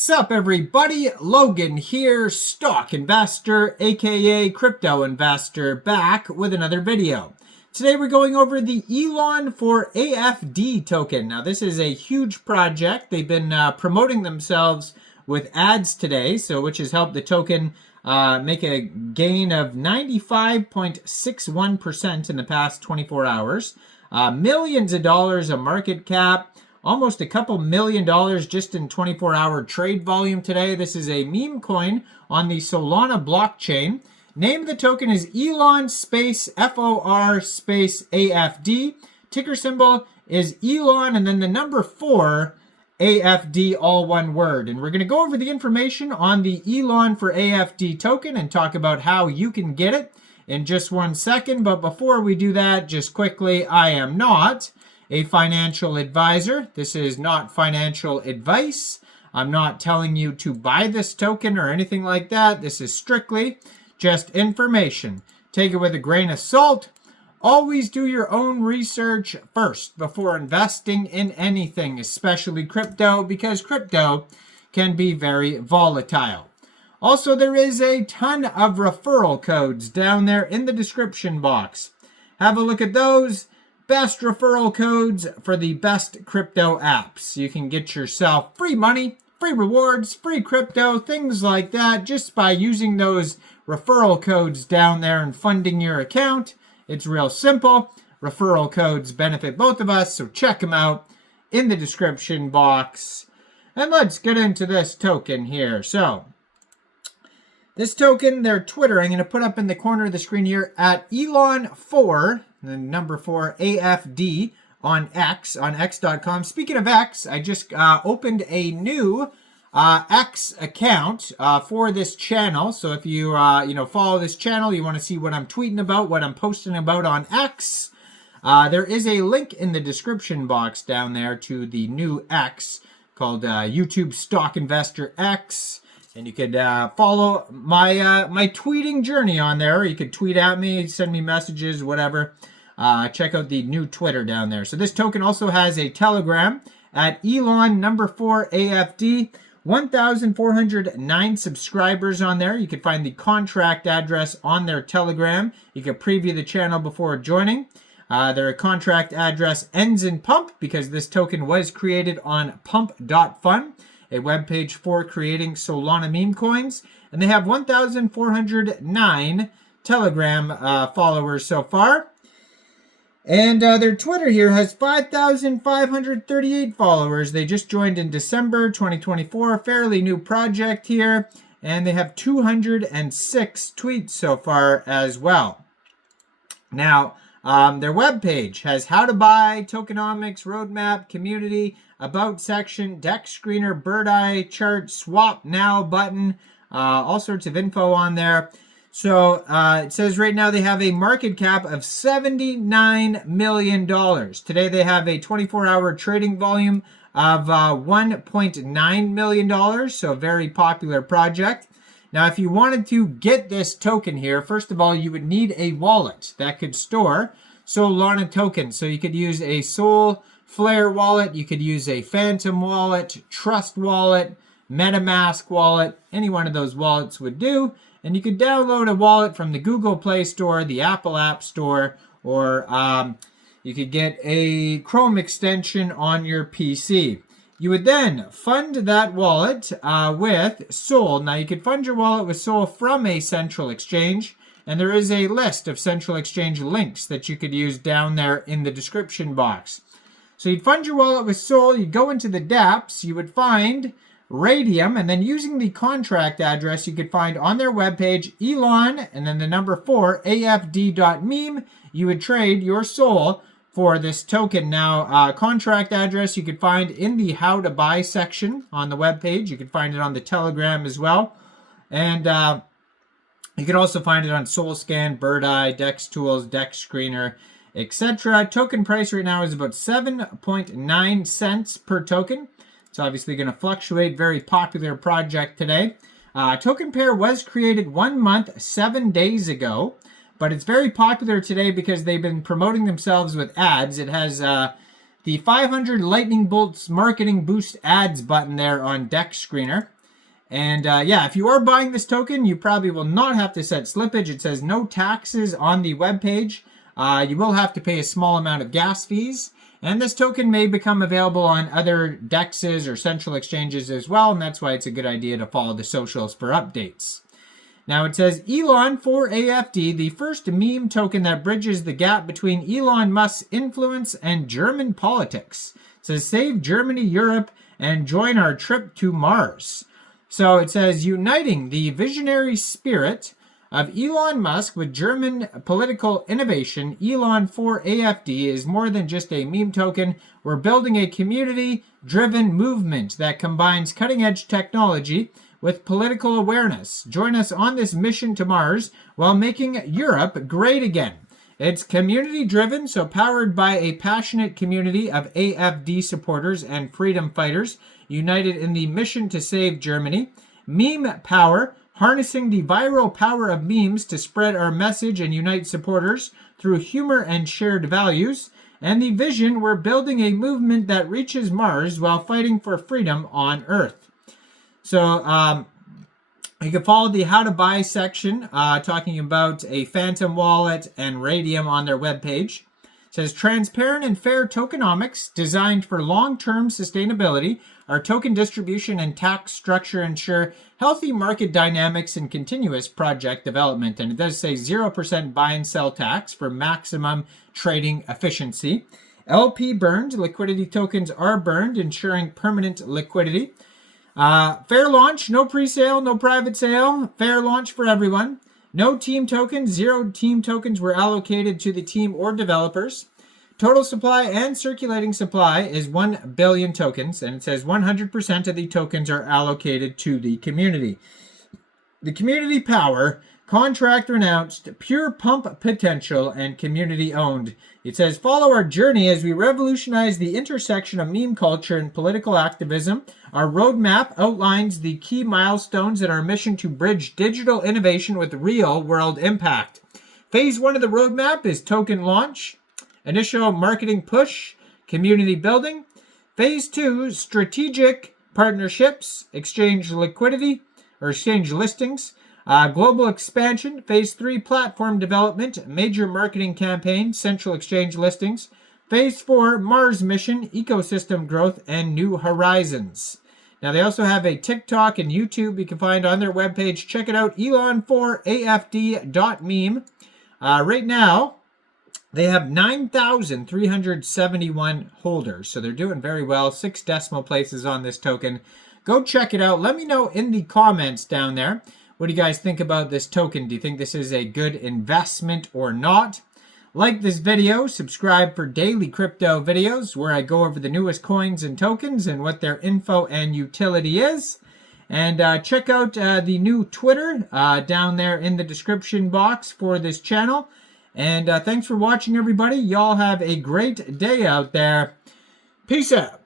Sup everybody, Logan here, stock investor, aka crypto investor, back with another video. Today we're going over the ELON4AfD token. Now this is a huge project. They've been promoting themselves with ads today, which has helped the token make a gain of 95.61% in the past 24 hours. Millions of dollars of market cap. Almost a couple $1 million just in 24-hour trade volume today. This is a meme coin on the Solana blockchain. Name of the token is Elon space FOR space AFD. Ticker symbol is Elon and then the number 4 AFD, all one word. And we're going to go over the information on the ELON4AfD token and talk about how you can get it in just 1 second. But before we do that, just quickly, I am not a financial advisor. This is not financial advice. I'm not telling you to buy this token or anything like that. This is strictly just information. Take it with a grain of salt. Always do your own research first before investing in anything, especially crypto, because crypto can be very volatile. Also, there is a ton of referral codes down there in the description box. Have a look at those. Best referral codes for the best crypto apps. You can get yourself free money, free rewards, free crypto, things like that just by using those referral codes down there and funding your account. It's real simple. Referral codes benefit both of us, so check them out in the description box. And let's get into this token here. So, this token, their Twitter, I'm going to put up in the corner of the screen here at Elon4, the number 4 AFD on X, on X.com. Speaking of X, I just opened a new X account for this channel. So if you follow this channel, you want to see what I'm tweeting about, what I'm posting about on X, there is a link in the description box down there to the new X called YouTube Stock Investor X. And you could follow my my tweeting journey on there. You could tweet at me, send me messages, whatever. Check out the new Twitter down there. So this token also has a Telegram at Elon number 4 AFD. 1,409 subscribers on there. You can find the contract address on their Telegram. You can preview the channel before joining. Their contract address ends in pump because this token was created on pump.fun. A webpage for creating Solana meme coins. And they have 1,409 Telegram followers so far. And their Twitter here has 5,538 followers. They just joined in December 2024. Fairly new project here. And they have 206 tweets so far as well. Now, their webpage has how to buy, tokenomics, roadmap, community, about section, deck screener, bird eye chart, swap now button, all sorts of info on there. So it says right now they have a market cap of $79 million. Today they have a 24-hour trading volume of $1.9 million. So a very popular project. Now, if you wanted to get this token here, first of all, you would need a wallet that could store Solana tokens. So you could use a Flare wallet, you could use a Phantom wallet, Trust wallet, MetaMask wallet, any one of those wallets would do. And you could download a wallet from the Google Play Store, the Apple App Store, or you could get a Chrome extension on your PC. You would then fund that wallet with Sol. Now, you could fund your wallet with Sol from a central exchange, and there is a list of central exchange links that you could use down there in the description box. So you'd fund your wallet with Sol, you'd go into the dApps, you would find RAYDIUM, and then using the contract address you could find on their webpage, Elon, and then the number 4, AFD.meme, you would trade your Sol for this token. Now, contract address you could find in the how to buy section on the webpage. You could find it on the Telegram as well. And you can also find it on SolScan, Bird Eye, Dex Tools, Dex Screener, etc. Token price right now is about 7.9 cents per token. It's obviously going to fluctuate. Very popular project today. Token pair was created 1 month, 7 days ago. But it's very popular today because they've been promoting themselves with ads. It has the 500 lightning bolts marketing boost ads button there on Dex Screener. And yeah, if you are buying this token, you probably will not have to set slippage. It says no taxes on the webpage. You will have to pay a small amount of gas fees. And this token may become available on other DEXs or central exchanges as well. And that's why it's a good idea to follow the socials for updates. Now it says ELON4AfD, the first meme token that bridges the gap between Elon Musk's influence and German politics. It says save Germany, Europe, and join our trip to Mars. So it says uniting the visionary spirit of Elon Musk with German political innovation, ELON4AfD is more than just a meme token. We're building a community-driven movement that combines cutting-edge technology with political awareness. Join us on this mission to Mars while making Europe great again. It's community-driven, so powered by a passionate community of AfD supporters and freedom fighters united in the mission to save Germany. Meme power, harnessing the viral power of memes to spread our message and unite supporters through humor and shared values. And the vision, we're building a movement that reaches Mars while fighting for freedom on Earth. So you can follow the how to buy section talking about a Phantom wallet and RAYDIUM on their webpage. It says transparent and fair tokenomics designed for long-term sustainability. Our token distribution and tax structure ensure healthy market dynamics and continuous project development. And it does say 0% buy and sell tax for maximum trading efficiency. LP burned, liquidity tokens are burned, ensuring permanent liquidity. Fair launch, no pre-sale, no private sale, fair launch for everyone. No team tokens, 0 team tokens were allocated to the team or developers. Total supply and circulating supply is 1 billion tokens, and it says 100% of the tokens are allocated to the community. The community power, contract renounced, pure pump potential, and community owned. It says follow our journey as we revolutionize the intersection of meme culture and political activism. Our roadmap outlines the key milestones in our mission to bridge digital innovation with real world impact. Phase 1 of the roadmap is token launch. Initial marketing push, community building. Phase 2, strategic partnerships, exchange liquidity, or exchange listings. Global expansion. Phase 3, platform development, major marketing campaign, central exchange listings. Phase 4, Mars mission, ecosystem growth, and new horizons. Now they also have a TikTok and YouTube you can find on their webpage. Check it out, elon4afd.meme. Right now, they have 9,371 holders, so they're doing very well. 6 decimal places on this token. Go check it out. Let me know in the comments down there. What do you guys think about this token? Do you think this is a good investment or not? Like this video, subscribe for daily crypto videos where I go over the newest coins and tokens and what their info and utility is. And check out the new Twitter down there in the description box for this channel. And thanks for watching, everybody. Y'all have a great day out there. Peace out.